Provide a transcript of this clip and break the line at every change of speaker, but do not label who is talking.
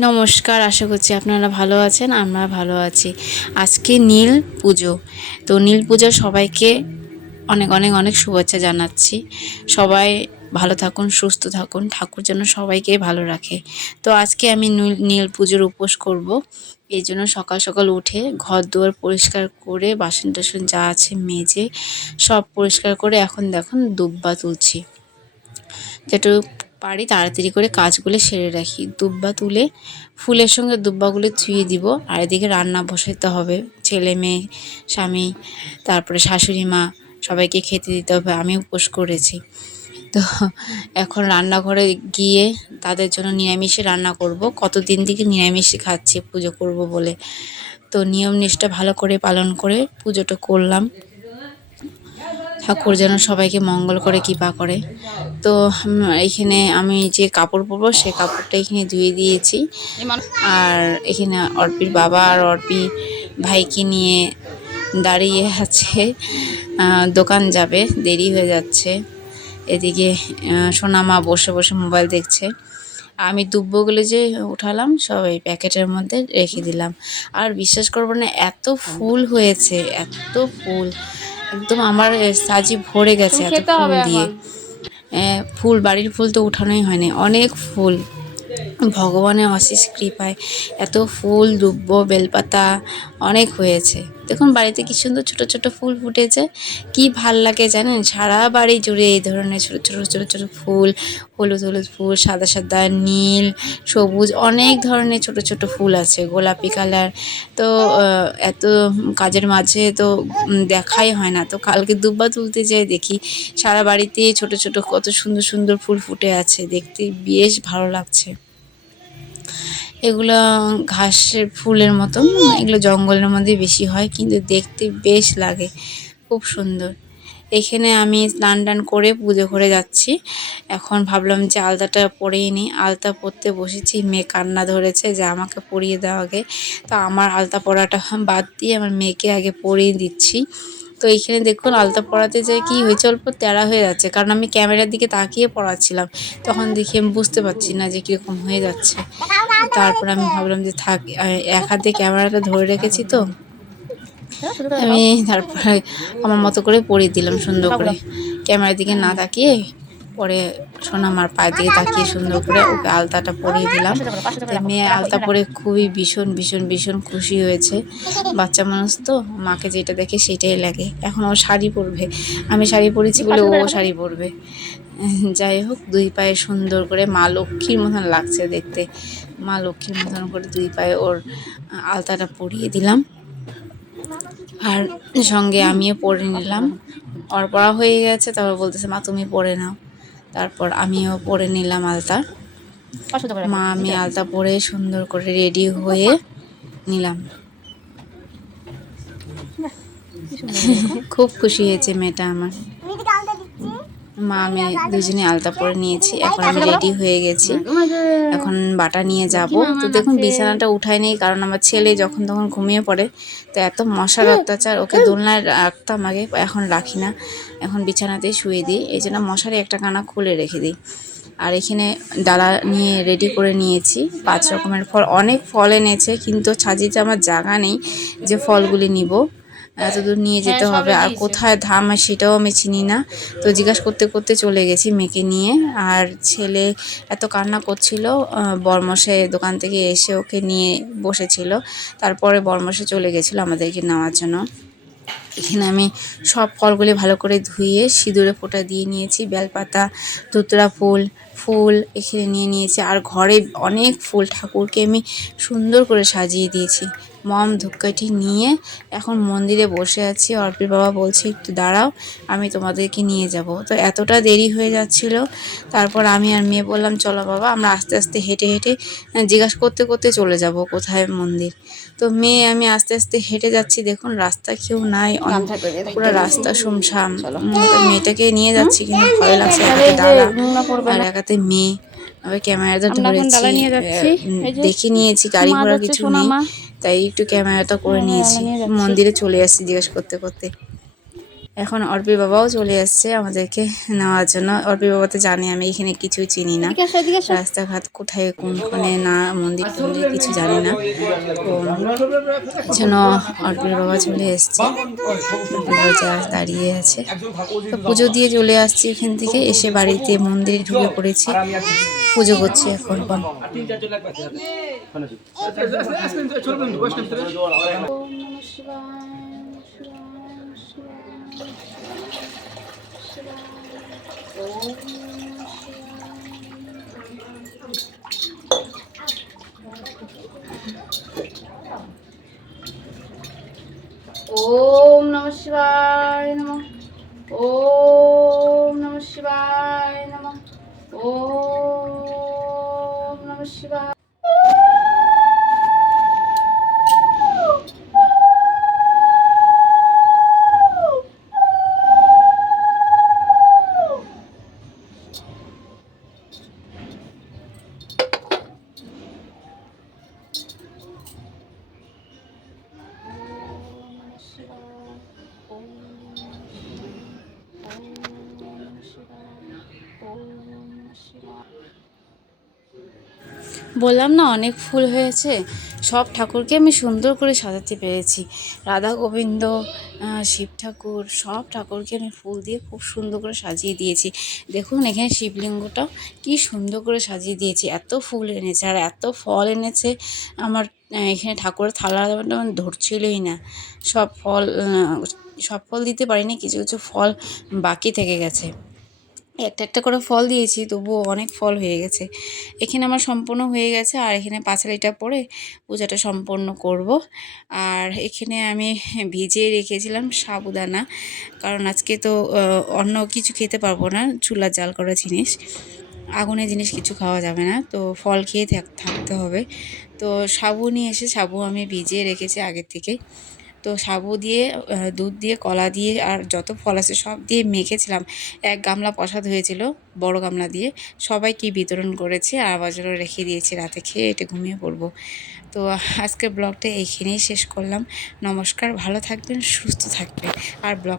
নমস্কার, আশা করছি আপনারা ভালো আছেন, আমরা ভালো আছি। আজকে নীল পুজো। তো নীল পুজো সবাইকে অনেক অনেক অনেক শুভেচ্ছা জানাচ্ছি। সবাই ভালো থাকুন, সুস্থ থাকুন, ঠাকুর যেন সবাইকে ভালো রাখে। তো আজকে আমি নীল- নীল পুজোর উপোস করব। এই জন্য সকাল সকাল উঠে ঘর দুয়ার পরিষ্কার করে বাসন টাসন যা আছে মেজে সব পরিষ্কার করে এখন দেখুন দুব্বা তুলছি। যেটু পারি, তাড়াতাড়ি করে কাজগুলো সেরে রাখি। দুব্বা তুলে ফুলের সঙ্গে দুব্বাগুলো ছুঁয়ে দিব, আর এদিকে রান্না বসাতে হবে। ছেলে, মেয়ে, স্বামী, তারপরে শাশুড়ি, মা, সবাইকে খেতে দিতে হবে, আমি উপোস করেছি। তো এখন রান্নাঘরে গিয়ে তাদের জন্য নিরামিষে রান্না করব। কতদিন থেকে নিরামিষে খাচ্ছি, পুজো করব বলে। তো নিয়ম নিষ্ঠা ভালো করে পালন করে পুজোটা করলাম। ঠাকুর যেন সবাইকে মঙ্গল করে কৃপা করে। তো উম, এইখানে আমি যে কাপড় পরবো সে কাপড়টা এখানে ধুয়ে দিয়েছি। আর এখানে অর্পির বাবা আর অর্পি ভাইকে নিয়ে দাঁড়িয়ে আছে। দোকান যাবে দেরি হয়ে যাচ্ছে। এদিকে সোনামা বসে বসে মোবাইল দেখছে। আমি দুব্বগুলো যে উঠালাম সব এই প্যাকেটের মধ্যে রেখে দিলাম। আর বিশ্বাস করব না এত ফুল হয়েছে এত ফুল। একদম আমার সাজি ভরে গেছে এত ফুল দিয়ে। ফুল বাড়ির ফুল তো উঠানোই হয়নি অনেক ফুল। ভগবানের অশেষ কৃপায় এত ফুল, দুব্ব, বেলপাতা অনেক হয়েছে। দেখুন, বাড়িতে কি সুন্দর ছোট ছোট ফুল ফুটেছে, কি ভালো লাগে জানেন? সারা বাড়ি জুড়ে এই ধরনের ছোট ছোট ছোট ছোট ফুল, হলুদ হলুদ ফুল, সাদা সাদা, নীল, সবুজ, অনেক ধরনের ছোট ছোট ফুল আছে, গোলাপি কালার। তো এত কাজের মাঝে তো দেখাই হয় না। তো কালকে দুব্বা তুলতে যাই, দেখি সারা বাড়িতে ছোট ছোট কত সুন্দর সুন্দর ফুল ফুটে আছে, দেখতে বেশ ভালো লাগছে। এগুলো ঘাসের ফুলের মতন, এগুলো জঙ্গলের মধ্যে বেশি হয়, কিন্তু দেখতে বেশ লাগে, খুব সুন্দর। এখানে আমি স্নান টান করে পুজো করে যাচ্ছি। এখন ভাবলাম যে আলতাটা পরেই নিই। আলতা পরতে বসেছি, মেয়ে কান্না ধরেছে যে আমাকে পরিয়ে দেওয়া আগে। তো আমার আলতা পরাটা বাদ দিয়ে আমার মেয়েকে আগে পরিয়ে দিচ্ছি। তো এইখানে দেখুন, আলতা পরাতে যেয়ে কি হয়েছে, অল্প তেড়া হয়ে যাচ্ছে। কারণ আমি ক্যামেরার দিকে তাকিয়ে পড়াচ্ছিলাম। তখন দেখি আমি বুঝতে পারছি না যে কীরকম হয়ে যাচ্ছে। তারপর আমি ভাবলাম যে থাক এক হাতে ক্যামেরাটা ধরে রেখেছি তো। আমি তারপরে আমার মতো করে পরিয়ে দিলাম সুন্দর করে। ক্যামেরার দিকে না তাকিয়ে পরে সোনামার পায়ের দিকে তাকিয়ে সুন্দর করে ওকে আলতাটা পরিয়ে দিলাম। মেয়ে আলতা পরে খুবই ভীষণ ভীষণ ভীষণ খুশি হয়েছে। বাচ্চা মানুষ তো, মাকে যেটা দেখে সেটাই লাগে। এখন ও শাড়ি পরবে। আমি শাড়ি পরেছি বলে ও শাড়ি পরবে। যাই হোক, দুই পায়ে সুন্দর করে মা লক্ষ্মীর মতন লাগছে দেখতে। মা লক্ষ্মীর মতন করে দুই পায়ে ওর আলতাটা পরিয়ে দিলাম। আর সঙ্গে আমিও পরে নিলাম। ওর পড়া হয়ে গেছে, তারপর বলতেছে, মা, তুমি পরে নাও। তারপর আমিও পরে নিলাম আলতা। মা আমি আলতা পরে সুন্দর করে রেডি হয়ে নিলাম। খুব খুশি হয়েছে মেয়েটা আমার। মা আমি দুজনে আলতা পরে নিয়েছি। এখন আমি রেডি হয়ে গেছি। এখন বাটা নিয়ে যাব। তো দেখুন বিছানাটা উঠাই নেই কারণ আমার ছেলে যখন তখন ঘুমিয়ে পড়ে। তো এত মশার অত্যাচার ওকে দোলনায় রাখতাম আগে এখন রাখি না। এখন বিছানাতেই শুয়ে দিই। এই জন্য মশারি একটা কানা খুলে রেখে দিই। আর এখানে ডালা নিয়ে রেডি করে নিয়েছি। পাঁচ রকমের ফল। অনেক ফল এনেছে কিন্তু ছাজিতে আমার জায়গা নেই যে ফলগুলি নিব। এত দূর নিয়ে যেতে হবে। আর কোথায় ধাম আর সেটাও আমি চিনি না। তো জিজ্ঞাসা করতে করতে চলে গেছি মেয়েকে নিয়ে। আর ছেলে এত কান্না করছিল বরমশে দোকান থেকে এসে ওকে নিয়ে বসেছিল। তারপরে বরমশে চলে গেছিল আমাদেরকে নেওয়ার জন্য। এখানে আমি সব ফলগুলি ভালো করে ধুয়ে সিঁদুরে ফোঁটা দিয়ে নিয়েছি বেলপাতা ধুতরা ফুল ফুল এখানে নিয়ে নিয়েছি। আর ঘরে অনেক ফুল ঠাকুরকে আমি সুন্দর করে সাজিয়ে দিয়েছি। মম ধূপকাঠি নিয়ে এখন মন্দিরে বসে আছি। অর্পির বাবা বলছে একটু দাঁড়াও আমি তোমাদেরকে নিয়ে যাব। তো এতটা দেরি হয়ে যাচ্ছিল। তারপর আমি আর মেয়ে বললাম চলো বাবা আমরা আস্তে আস্তে হেঁটে হেঁটে আহ, জিজ্ঞাসা করতে করতে চলে যাব কোথায় মন্দির? তো মেয়ে আমি আস্তে আস্তে হেঁটে যাচ্ছি। দেখুন রাস্তা কেউ নাই পুরো রাস্তা শুমশাম মেয়েটাকে নিয়ে যাচ্ছি কিন্তু ভয় লাগছে এক হাতে আর একাতে মেয়ে। আবার ক্যামেরাটা ধরেছি। দেখে নিয়েছি গাড়ি ঘোড়া কিছু নেই। তাই একটু ক্যামেরাটা করে নিয়েছি। মন্দিরে চলে আসছি জিজ্ঞেস করতে করতে। এখন অর্পি বাবাও চলে এসছে আমাদেরকে নেওয়ার জন্য। অর্পি বাবা তো জানে আমি এখানে কিছুই চিনি না। রাস্তাঘাট কোথায় কোনখানে না মন্দির টন্দির কিছু জানি না। তো যেন অর্পির বাবা চলে এসছে। যা দাঁড়িয়ে আছে। তো পুজো দিয়ে চলে আসছি এখান থেকে। এসে বাড়িতে মন্দিরে ঢুকে পড়েছি। পুজো করছি এখন। ওম নমঃ শিবায়। নমঃ ওম নমঃ শিবায় নমঃ ওম নমঃ শিবায় বললাম না, অনেক ফুল হয়েছে। সব ঠাকুরকে আমি সুন্দর করে সাজাতে পেরেছি। রাধা গোবিন্দ শিব ঠাকুর, সব ঠাকুরকে আমি ফুল দিয়ে খুব সুন্দর করে সাজিয়ে দিয়েছি। দেখুন, এখানে শিবলিঙ্গটা কি সুন্দর করে সাজিয়ে দিয়েছি। এত ফুল এনেছে আর এত ফল এনেছে। আমার এখানে ঠাকুরের থালা ধরছিলই না। সব ফল সব ফল দিতে পারিনি, কিছু কিছু ফল বাকি থেকে গেছে। একটা একটা করে ফল দিয়েছি, তবুও অনেক ফল হয়ে গেছে। এখানে আমার সম্পূর্ণ হয়ে গেছে, আর এখানে পাঁচালিটা পরে পূজাটা সম্পন্ন করব। আর এখানে আমি ভিজিয়ে রেখেছিলাম সাবুদানা, কারণ আজকে তো অন্য কিছু খেতে পারব না, চুলা জাল করা জিনিস। আগুনের জিনিস কিছু খাওয়া যাবে না, তো ফল খেয়ে থাক- থাকতে হবে। তো সাবু নিয়ে এসে সাবু আমি ভিজিয়ে রেখেছি আগের থেকে। তো সাবু দিয়ে দুধ দিয়ে, কলা দিয়ে আর যত ফল আছে সব দিয়ে মেখেছিলাম। এক গামলা প্রসাদ হয়েছিল, বড় গামলা দিয়ে। সবাই সবাইকে বিতরণ করেছে আর বাজারও রেখে দিয়েছে, রাতে খেয়ে এটা ঘুমিয়ে পড়ব। তো আজকে ব্লগটা এইখানেই শেষ করলাম। নমস্কার, ভালো থাকবেন, সুস্থ থাকবেন। আর ব্লগ